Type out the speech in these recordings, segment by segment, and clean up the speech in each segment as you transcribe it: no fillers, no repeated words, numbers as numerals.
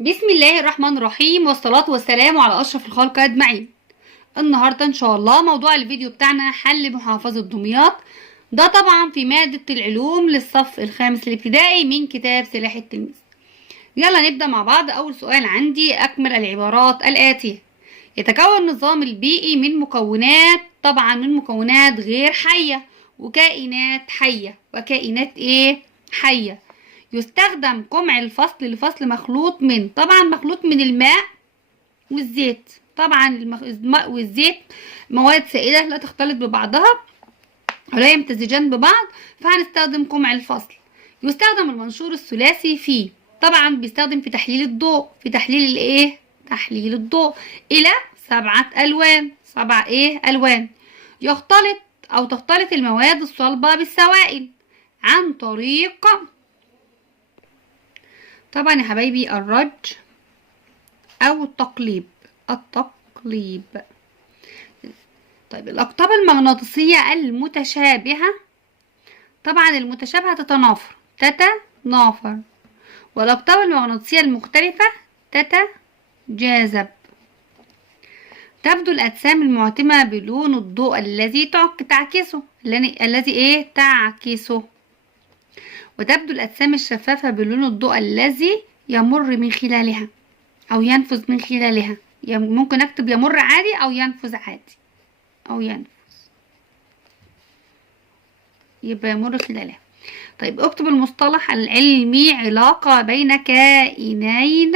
بسم الله الرحمن الرحيم، والصلاة والسلام على أشرف الخلق أجمعين. النهاردة إن شاء الله موضوع الفيديو بتاعنا حل محافظة دمياط. ده طبعا في مادة العلوم للصف الخامس الابتدائي من كتاب سلاح التلميذ. يلا نبدأ مع بعض. أول سؤال عندي: أكمل العبارات الآتية. يتكون النظام البيئي من مكونات، طبعا من مكونات غير حية وكائنات حية وكائنات حية. يستخدم قمع الفصل لفصل مخلوط من، طبعا مخلوط من الماء والزيت. طبعا الماء والزيت مواد سائلة لا تختلط ببعضها ولا يمتزجان ببعض، فهنستخدم قمع الفصل. يستخدم المنشور الثلاثي فيه، طبعا بيستخدم في تحليل الضوء، في تحليل تحليل الضوء إلى 7 ألوان، 7 ألوان. يختلط أو تختلط المواد الصلبة بالسوائل عن طريق، طبعا يا حبايبي، الرج او التقليب. طيب الاقطاب المغناطيسية المتشابهة، طبعا المتشابهة تتنافر، والاقطاب المغناطيسية المختلفة تتجاذب. تبدو الاجسام المعتمة بلون الضوء الذي تعكسه، تعكسه. وتبدو الأجسام الشفافة بلون الضوء الذي يمر من خلالها أو ينفذ من خلالها. ممكن أكتب يمر عادي أو ينفذ عادي، أو ينفذ، يبقى يمر خلالها. طيب اكتب المصطلح العلمي: علاقة بين كائنين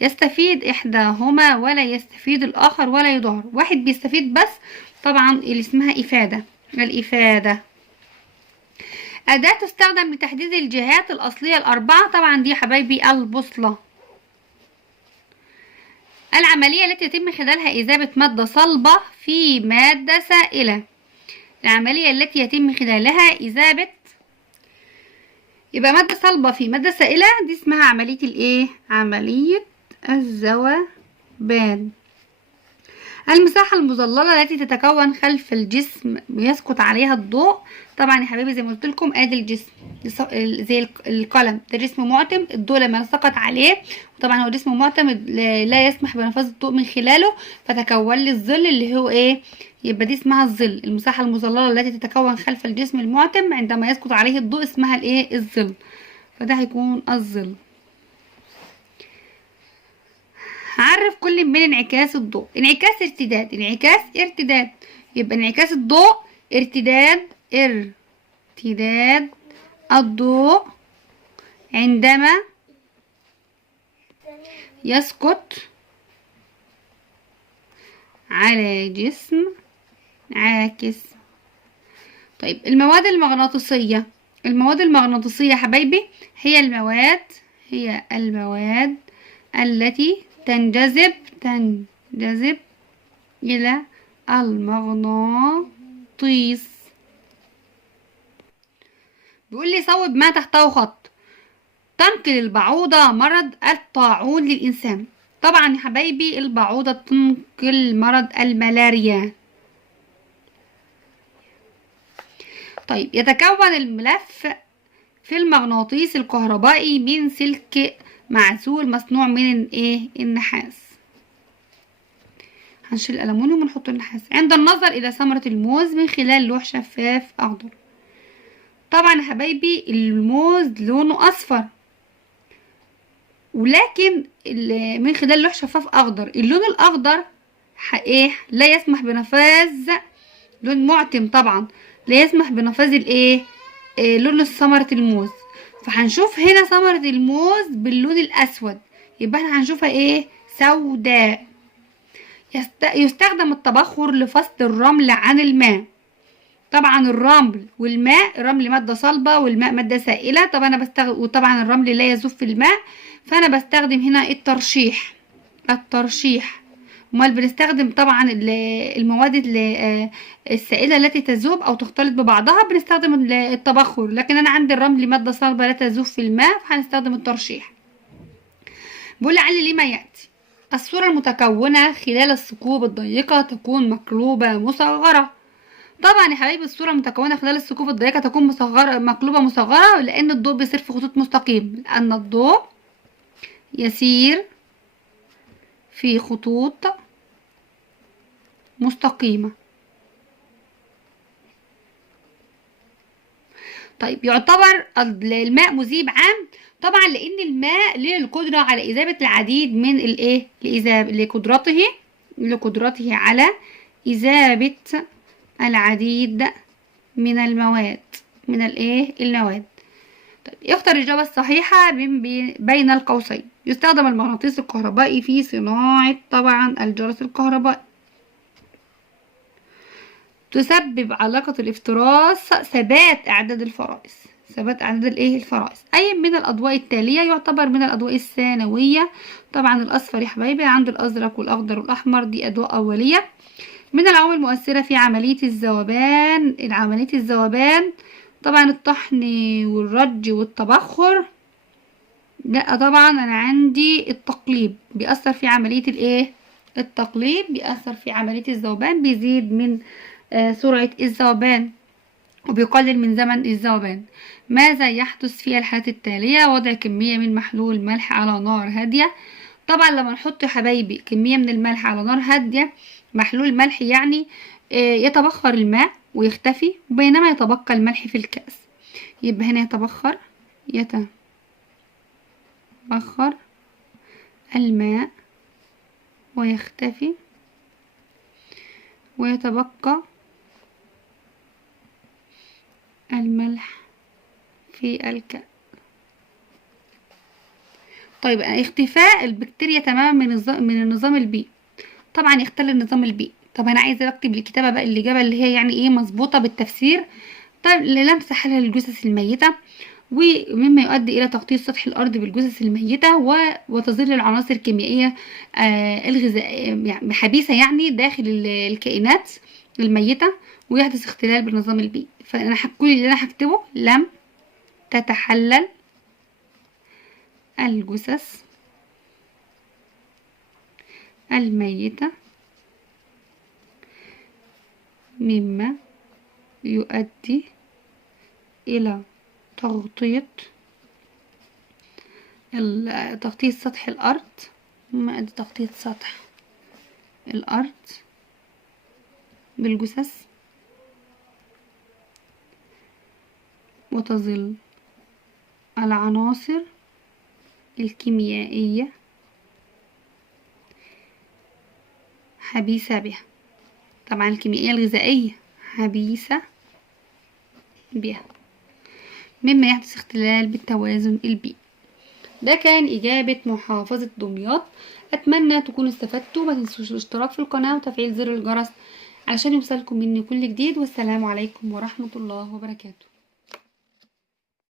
يستفيد إحداهما ولا يستفيد الآخر ولا يضار. واحد بيستفيد بس، طبعا اللي اسمها إفادة، الإفادة. أداة تستخدم لتحديد الجهات الأصلية الأربعة، طبعا دي يا حبايبي البوصلة. العملية التي يتم خلالها إذابة مادة صلبة في مادة سائلة. العملية التي يتم خلالها إذابة، يبقى مادة صلبة في مادة سائلة، دي اسمها عملية عملية الذوبان. المساحة المظللة التي تتكون خلف الجسم يسقط عليها الضوء، طبعا يا حبايبي زي ما قلت لكم ادي الجسم زي القلم، ده جسم معتم، الضوء لما سقط عليه، طبعا هو جسم معتم لا يسمح بنفاذ الضوء من خلاله، فتكون لي الظل اللي هو يبقى دي اسمها الظل. المساحة المظللة التي تتكون خلف الجسم المعتم عندما يسقط عليه الضوء اسمها الظل، فده هيكون الظل. عرف كل من انعكاس الضوء. انعكاس ارتداد، انعكاس ارتداد، يبقى انعكاس الضوء ارتداد الضوء عندما يسقط على جسم عاكس. طيب المواد المغناطيسية، المواد المغناطيسية يا حبايبي هي المواد التي تنجذب إلى المغناطيس. بيقول لي صوب ما تحته خط. تنقل البعوضة مرض الطاعون للإنسان. طبعا يا حبايبي البعوضة تنقل مرض الملاريا. طيب يتكون الملف في المغناطيس الكهربائي من سلك معزول مصنوع من النحاس. هنشيل الألمونيوم ونحط النحاس. عند النظر إلى ثمرة الموز من خلال لوح شفاف أخضر. طبعا يا حبايبي الموز لونه أصفر، ولكن من خلال لوح شفاف أخضر، اللون الأخضر لا يسمح بنفاذ، لون معتم طبعا لا يسمح بنفاذ لون ثمرة الموز. فهنشوف هنا ثمرة الموز باللون الأسود، يبقى احنا هنشوفها سوداء. يستخدم التبخر لفصل الرمل عن الماء. طبعا الرمل والماء، الرمل مادة صلبة والماء مادة سائلة، وطبعا الرمل لا يذوب في الماء، فأنا بستخدم هنا الترشيح. امال بنستخدم طبعا المواد السائلة التي تذوب او تختلط ببعضها بنستخدم التبخر، لكن انا عندي الرمل مادة صلبة لا تذوب في الماء فهنستخدم الترشيح. بقول لعل لما يأتي. الصورة المتكونة خلال الثقوب الضيقة تكون مقلوبة مصغرة. طبعا يا حبايبي الصورة المتكونة خلال الثقوب الضيقة تكون مقلوبة مصغرة، لان الضوء بيسير في خطوط مستقيم، لان الضوء يسير في خطوط مستقيمة. طيب يعتبر الماء مذيب عام طبعا لان الماء له القدرة على اذابة العديد من الايه لقدرته على اذابة العديد من المواد المواد. طيب اختر الإجابة الصحيحة بين القوسين. يستخدم المغناطيس الكهربائي في صناعة طبعا الجرس الكهربائي. تسبب علاقة الافتراس ثبات أعداد الفرائس. الفرائس. أي من الأضواء التالية يعتبر من الأضواء الثانوية؟ طبعا الأصفر يا حبايبي، عند الأزرق والأخضر والأحمر دي أضواء أولية. من العوامل المؤثرة في عملية الذوبان طبعا الطحن والرج والتبخر. لا طبعا أنا عندي التقليب بيأثر في عملية بيأثر في عملية الذوبان، بيزيد من سرعة الذوبان وبيقلل من زمن الذوبان. ماذا يحدث في الحالات التالية؟ وضع كمية من محلول ملح على نار هادية. طبعا لما نحط يا حبايبي كمية من الملح على نار هادية، محلول ملح يعني يتبخر الماء ويختفي، بينما يتبقى الملح في الكأس. يبقى هنا يتبخر الماء ويختفي ويتبقى الملح في الكأس. طيب اختفاء البكتيريا تماما من النظام البيئي. طبعا يختل النظام البيئي. طب انا عايزه اكتب الكتابه بقى الاجابه اللي هي يعني ايه مظبوطه بالتفسير. طيب للمس حالها للجثث الميته، ومما يؤدي الى تغطيه سطح الارض بالجثث الميته وتظل العناصر الكيميائيه الغذائيه يعني حبيسه يعني داخل الكائنات الميته، ويحدث اختلال بالنظام البيئي. فانا كل اللي انا هكتبه لم تتحلل الجثث الميتة مما يؤدي إلى تغطية سطح الأرض، بالجثث، وتظل العناصر الكيميائية حبيسة بها. طبعا الكيميائية الغذائية حبيسة بها، مما يحدث اختلال بالتوازن البيئي. ده كان إجابة محافظة دمياط. أتمنى تكونوا استفدتوا. ما تنسوش الاشتراك في القناة وتفعيل زر الجرس علشان يوصلكم مني كل جديد. والسلام عليكم ورحمة الله وبركاته.